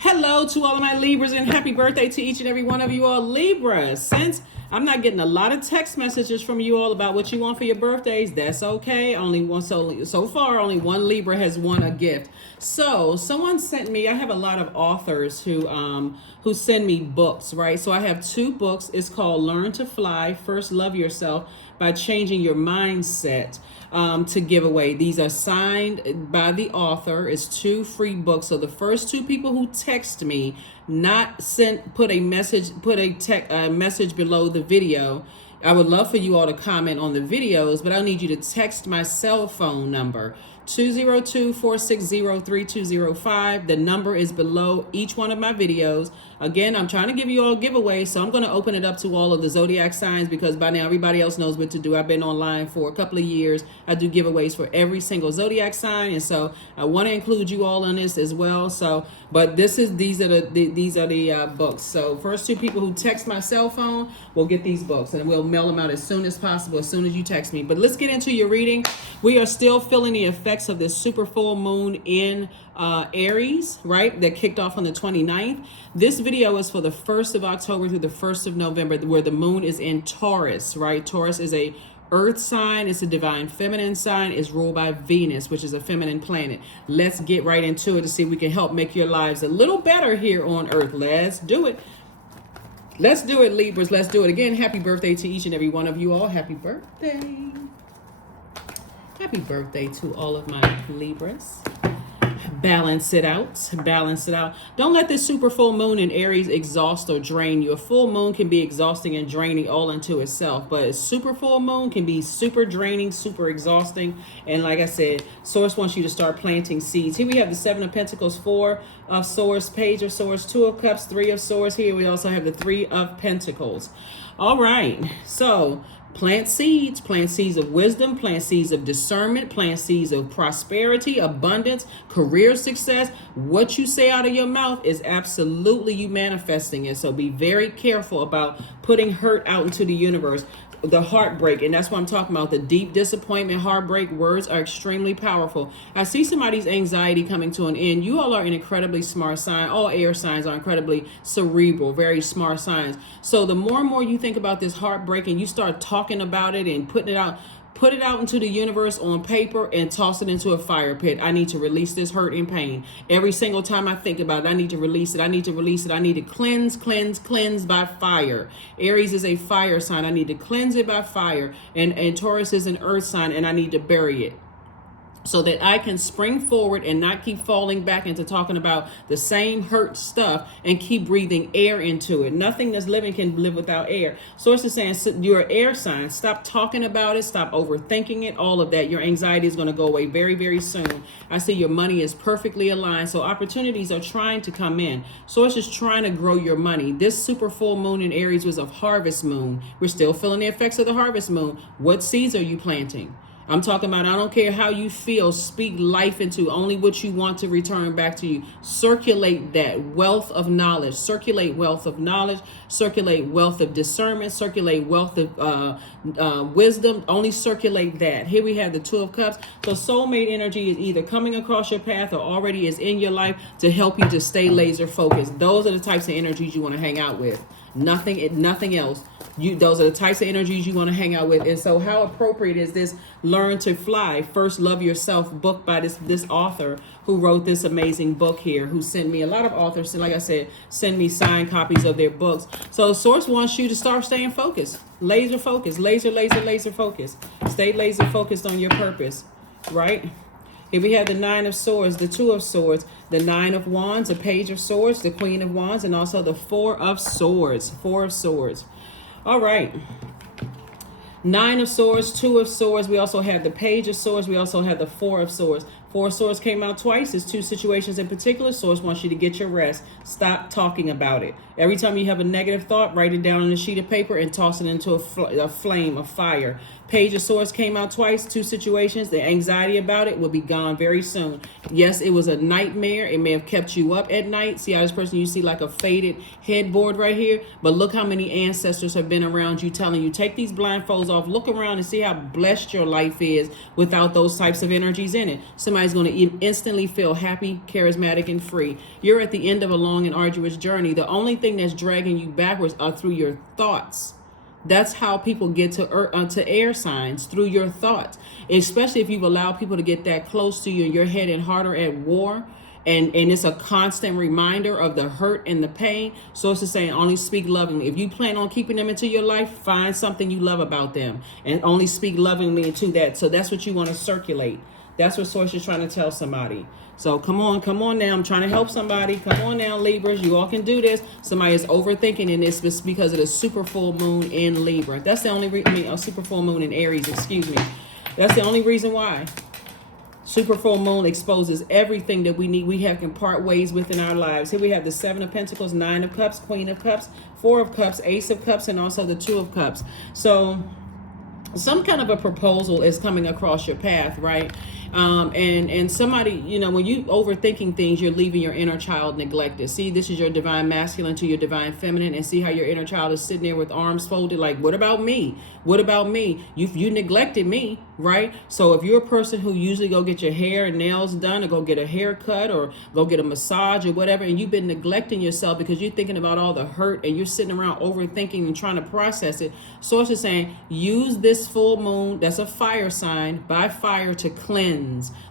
Hello to all of my Libras and happy birthday to each and every one of you all Libras. Since I'm not getting a lot of text messages from you all about what you want for your birthdays, that's okay. Only one, so far only one Libra has won a gift. So someone sent me, I have a lot of authors who send me books, right? So I have two books. It's called Learn to Fly, First Love Yourself by Changing Your Mindset, to give away. These are signed by the author. It's two free books. So the first two people who text me, put a message below the video. I would love for you all to comment on the videos, but I'll need you to text my cell phone number, 202-460-3205. The number is below each one of my videos. Again, I'm trying to give you all giveaways, so I'm going to open it up to all of the Zodiac signs because by now everybody else knows what to do. I've been online for a couple of years. I do giveaways for every single Zodiac sign, and so I want to include you all in this as well. So, but these are the books. So first two people who text my cell phone will get these books, and we'll mail them out as soon as possible, as soon as you text me. But let's get into your reading. We are still feeling the effects of this super full moon in Aries, right? That kicked off on the 29th. This video is for the 1st of October through the 1st of November, where the moon is in Taurus, right? Taurus is a earth sign. It's a divine feminine sign. It's ruled by Venus, which is a feminine planet. Let's get right into it to see if we can help make your lives a little better here on earth. Let's do it. Let's do it, Libras. Let's do it. Again, happy birthday to each and every one of you all. Happy birthday. Happy birthday to all of my Libras. Balance it out. Balance it out. Don't let this super full moon in Aries exhaust or drain you. A full moon can be exhausting and draining all into itself, but a super full moon can be super draining, super exhausting. And like I said, Source wants you to start planting seeds. Here we have the Seven of Pentacles, Four of Swords, Page of Swords, Two of Cups, Three of Swords. Here we also have the Three of Pentacles. All right. So plant seeds of wisdom, plant seeds of discernment, plant seeds of prosperity, abundance, career success. What you say out of your mouth is absolutely you manifesting it. So be very careful about putting hurt out into the universe. The heartbreak, and that's what I'm talking about. The deep disappointment, heartbreak, words are extremely powerful. I see somebody's anxiety coming to an end. You all are an incredibly smart sign. All air signs are incredibly cerebral, very smart signs. So the more and more you think about this heartbreak and you start talking about it and put it out into the universe on paper and toss it into a fire pit. I need to release this hurt and pain. Every single time I think about it, I need to release it. I need to release it. I need to cleanse by fire. Aries is a fire sign. I need to cleanse it by fire. And Taurus is an earth sign, and I need to bury it, so that I can spring forward and not keep falling back into talking about the same hurt stuff and keep breathing air into it. Nothing that's living can live without air. Source is saying you're an air sign. Stop talking about it. Stop overthinking it. All of that. Your anxiety is going to go away very, very soon. I see your money is perfectly aligned. So opportunities are trying to come in. Source is trying to grow your money. This super full moon in Aries was a harvest moon. We're still feeling the effects of the harvest moon. What seeds are you planting? I'm talking about, I don't care how you feel, speak life into only what you want to return back to you. Circulate that wealth of knowledge. Circulate wealth of knowledge. Circulate wealth of discernment. Circulate wealth of wisdom. Only circulate that. Here we have the Two of Cups. So soulmate energy is either coming across your path or already is in your life to help you to stay laser focused. Those are the types of energies you want to hang out with. Nothing else. Those are the types of energies you want to hang out with. And so how appropriate is this Learn to Fly, First Love Yourself book by this author who wrote this amazing book here, who sent me a lot of authors, like I said, send me signed copies of their books. So Source wants you to start staying focused, laser focused, laser focused. Stay laser focused on your purpose, right? Here we have the Nine of Swords, the Two of Swords, the Nine of Wands, the Page of Swords, the Queen of Wands, and also the Four of Swords. Four of Swords. All right. Nine of Swords, Two of Swords. We also have the Page of Swords. We also have the Four of Swords. Four of Swords came out twice. There's two situations in particular. Source wants you to get your rest. Stop talking about it. Every time you have a negative thought, write it down on a sheet of paper and toss it into a flame, a fire. Page of Swords came out twice, 2 situations. The anxiety about it will be gone very soon. Yes, it was a nightmare. It may have kept you up at night. See how this person, you see like a faded headboard right here? But look how many ancestors have been around you telling you, take these blindfolds off, look around and see how blessed your life is without those types of energies in it. Somebody's going to instantly feel happy, charismatic, and free. You're at the end of a long and arduous journey. The only thing that's dragging you backwards are through your thoughts. That's how people get to air signs, through your thoughts. Especially if you allow people to get that close to you and your head and heart are at war. And it's a constant reminder of the hurt and the pain. So it's saying only speak lovingly. If you plan on keeping them into your life, find something you love about them and only speak lovingly into that. So that's what you want to circulate. That's what Source is trying to tell somebody. So come on now. I'm trying to help somebody. Come on now, Libras. You all can do this. Somebody is overthinking in this because of the super full moon in Libra. That's the only reason. Super full moon in Aries, excuse me. That's the only reason why. Super full moon exposes everything that we need. We can part ways within our lives. Here we have the 7 of Pentacles, 9 of Cups, Queen of Cups, 4 of Cups, Ace of Cups, and also the 2 of Cups. So some kind of a proposal is coming across your path, right? And somebody, you know, when you overthinking things, you're leaving your inner child neglected. See, this is your divine masculine to your divine feminine, and see how your inner child is sitting there with arms folded like, what about me? What about me? You neglected me, right? So if you're a person who usually go get your hair and nails done or go get a haircut or go get a massage or whatever, and you've been neglecting yourself because you're thinking about all the hurt and you're sitting around overthinking and trying to process it. Source is saying, use this full moon, that's a fire sign, by fire to cleanse.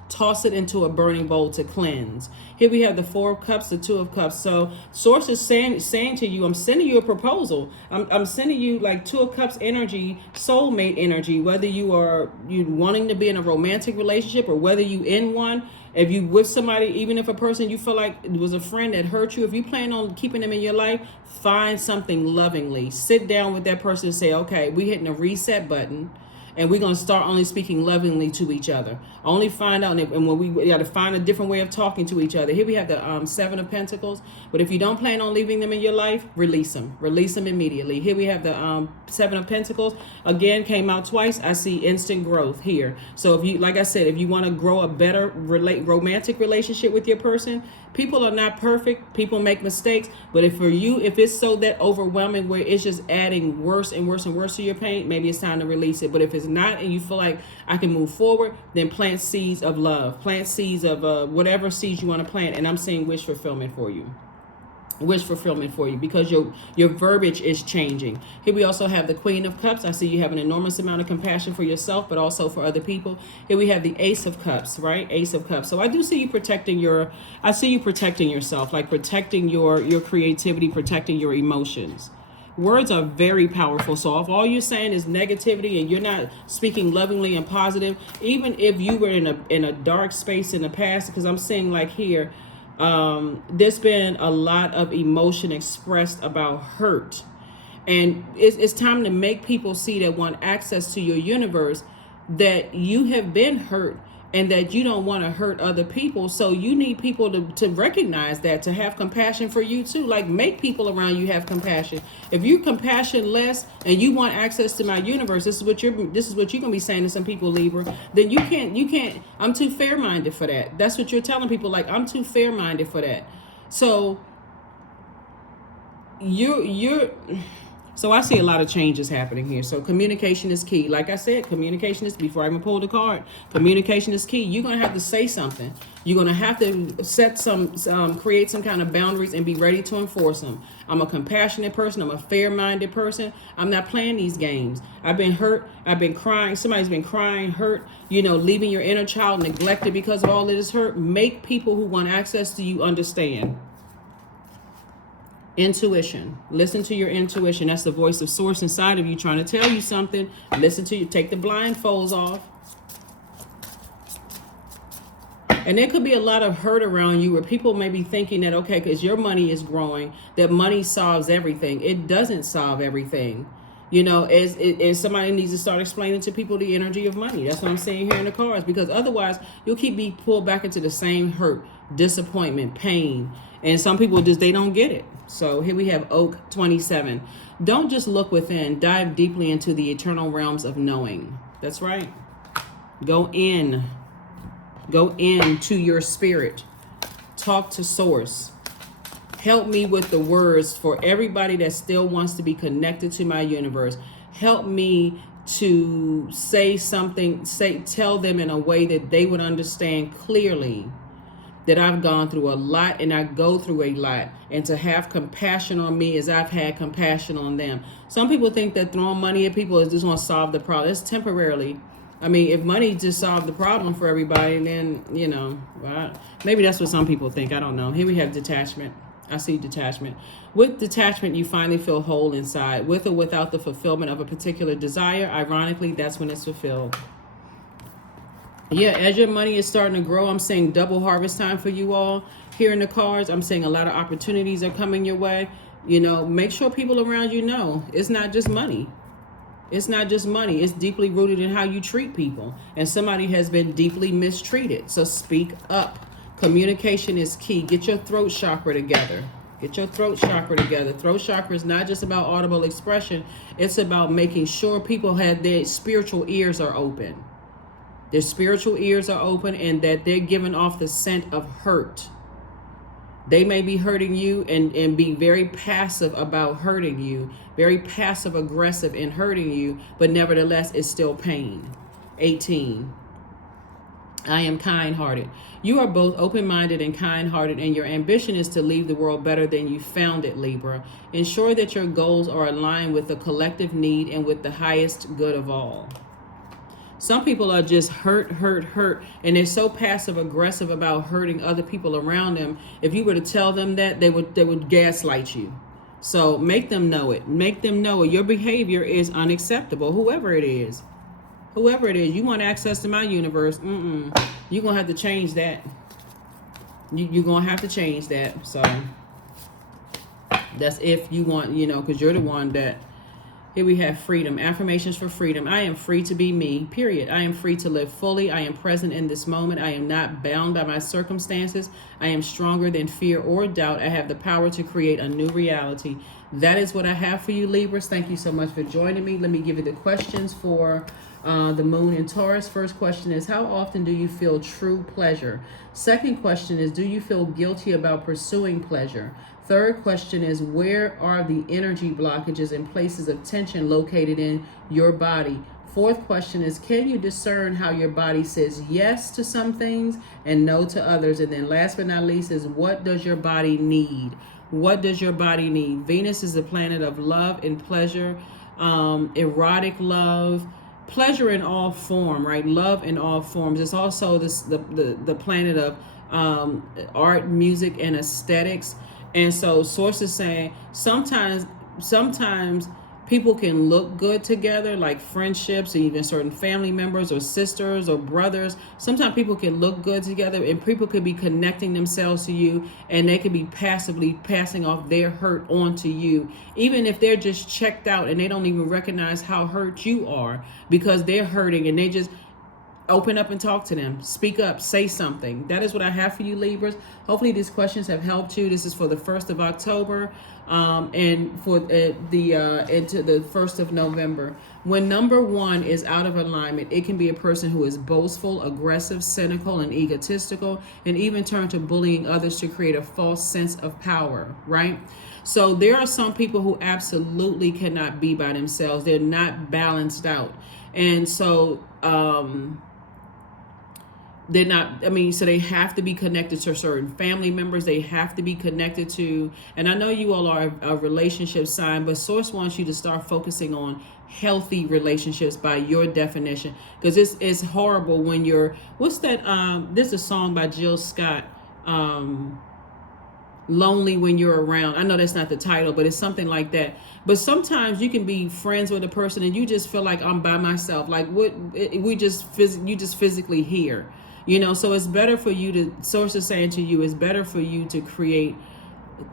Toss it into a burning bowl to cleanse. Here we have the 4 of Cups, the 2 of Cups. So Source is saying to you, I'm sending you a proposal. I'm sending you like 2 of Cups energy, soulmate energy, whether you wanting to be in a romantic relationship or whether you in one. If you with somebody, even if a person you feel like it was a friend that hurt you, if you plan on keeping them in your life, find something lovingly. Sit down with that person and say, okay, we're hitting a reset button. And we're going to start only speaking lovingly to each other. Only find out, and when we got to find a different way of talking to each other. Here we have the 7 of Pentacles. But if you don't plan on leaving them in your life, release them. Release them immediately. Here we have the 7 of Pentacles. Again, came out twice. I see instant growth here. So if you, like I said, if you want to grow a better romantic relationship with your person, people are not perfect. People make mistakes. But if it's so that overwhelming where it's just adding worse and worse and worse to your pain, maybe it's time to release it. But if it's not and you feel like I can move forward, then plant seeds of love. Plant seeds of whatever seeds you want to plant. And I'm seeing wish fulfillment for you. Wish fulfillment for you because your verbiage is changing. Here we also have the Queen of Cups. I see you have an enormous amount of compassion for yourself, but also for other people. Here we have the Ace of Cups, right? Ace of Cups. So I do see you protecting yourself, like protecting your creativity, protecting your emotions. Words are very powerful. So if all you're saying is negativity and you're not speaking lovingly and positive, even if you were in a dark space in the past, because I'm seeing like here, there's been a lot of emotion expressed about hurt. And it's time to make people see that want access to your universe, that you have been hurt and that you don't want to hurt other people. So you need people to recognize that, to have compassion for you too. Like, make people around you have compassion. If you're compassionless and you want access to my universe, this is what you're gonna be saying to some people, Libra. Then you can't. I'm too fair-minded for that. That's what you're telling people. Like, I'm too fair-minded for that. So So I see a lot of changes happening here. So communication is key. Like I said, communication is, before I even pull the card, communication is key. You're going to have to say something. You're going to have to set create some kind of boundaries and be ready to enforce them. I'm a compassionate person. I'm a fair-minded person. I'm not playing these games. I've been hurt. I've been crying. Somebody's been crying, hurt, leaving your inner child neglected because of all of this hurt. Make people who want access to you understand. Intuition. Listen to your intuition. That's the voice of source inside of you trying to tell you something. Listen to you. Take the blindfolds off. And there could be a lot of hurt around you where people may be thinking that, okay, because your money is growing, that money solves everything. It doesn't solve everything. As somebody needs to start explaining to people the energy of money. That's what I'm saying here in the cards. Because otherwise, you'll keep being pulled back into the same hurt, disappointment, pain. And some people they don't get it. So here we have Oak 27. Don't just look within. Dive deeply into the eternal realms of knowing. That's right. Go in. Go into your spirit. Talk to source. Help me with the words for everybody that still wants to be connected to my universe. Help me to say something, tell them in a way that they would understand clearly that I've gone through a lot and I go through a lot, and to have compassion on me as I've had compassion on them. Some people think that throwing money at people is just going to solve the problem. It's temporarily. I mean, if money just solved the problem for everybody, then, well, maybe that's what some people think. I don't know. Here we have detachment. I see detachment. With detachment, you finally feel whole inside. With or without the fulfillment of a particular desire, ironically, that's when it's fulfilled. Yeah, as your money is starting to grow, I'm saying double harvest time for you all. Here in the cards, I'm saying a lot of opportunities are coming your way. Make sure people around you know it's not just money. It's not just money. It's deeply rooted in how you treat people. And somebody has been deeply mistreated. So speak up. Communication is key. Get your throat chakra together. Get your throat chakra together. Throat chakra is not just about audible expression. It's about making sure people have their spiritual ears are open. Their spiritual ears are open, and that they're giving off the scent of hurt. They may be hurting you and be very passive about hurting you, very passive aggressive in hurting you, but nevertheless, it's still pain. 18. I am kind-hearted. You are both open-minded and kind-hearted, and your ambition is to leave the world better than you found it, Libra. Ensure that your goals are aligned with the collective need and with the highest good of all. Some people are just hurt, and they're so passive aggressive about hurting other people around them. If you were to tell them that, they would gaslight you. So make them know it. Make them know it. Your behavior is unacceptable, whoever it is. Whoever it is, you want access to my universe, you're going to have to change that. You're going to have to change that. So that's if you want, because you're the one that. Here we have freedom. Affirmations for freedom. I am free to be me, period. I am free to live fully. I am present in this moment. I am not bound by my circumstances. I am stronger than fear or doubt. I have the power to create a new reality. That is what I have for you, Libras. Thank you so much for joining me. Let me give you the questions for the moon in Taurus. First question is, how often do you feel true pleasure? Second question is, do you feel guilty about pursuing pleasure? Third question is, where are the energy blockages and places of tension located in your body? Fourth question is, can you discern how your body says yes to some things and no to others? And then last but not least is, what does your body need? What does your body need? Venus is the planet of love and pleasure, erotic love, pleasure in all form, right? Love in all forms. It's also the planet of art, music, and aesthetics. And so sources saying sometimes people can look good together, like friendships, or even certain family members or sisters or brothers. Sometimes people can look good together, and people could be connecting themselves to you, and they could be passively passing off their hurt onto you, even if they're just checked out and they don't even recognize how hurt you are because they're hurting, and they just open up and talk to them. Speak up. Say something. That is what I have for you, Libras. Hopefully these questions have helped you. This is for the 1st of October and for into the 1st of November. When number 1 is out of alignment, it can be a person who is boastful, aggressive, cynical, and egotistical, and even turn to bullying others to create a false sense of power, right? So there are some people who absolutely cannot be by themselves. They're not balanced out. And so they're not, so they have to be connected to certain family members. They have to be connected to, and I know you all are a relationship sign, but Source wants you to start focusing on healthy relationships by your definition. Because it's horrible when you're, what's that, there's a song by Jill Scott, Lonely When You're Around. I know that's not the title, but it's something like that. But sometimes you can be friends with a person and you just feel like, I'm by myself. Like you just physically here. So it's better for you to, Source is saying to you, it's better for you to create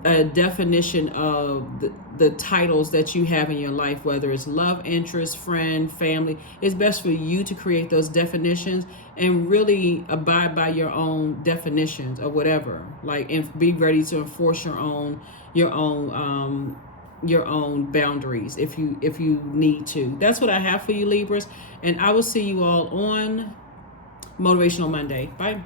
a definition of the titles that you have in your life, whether it's love, interest, friend, family. It's best for you to create those definitions and really abide by your own definitions or whatever, and be ready to enforce your own your own boundaries if you need to. That's what I have for you, Libras, and I will see you all on Motivational Monday. Bye.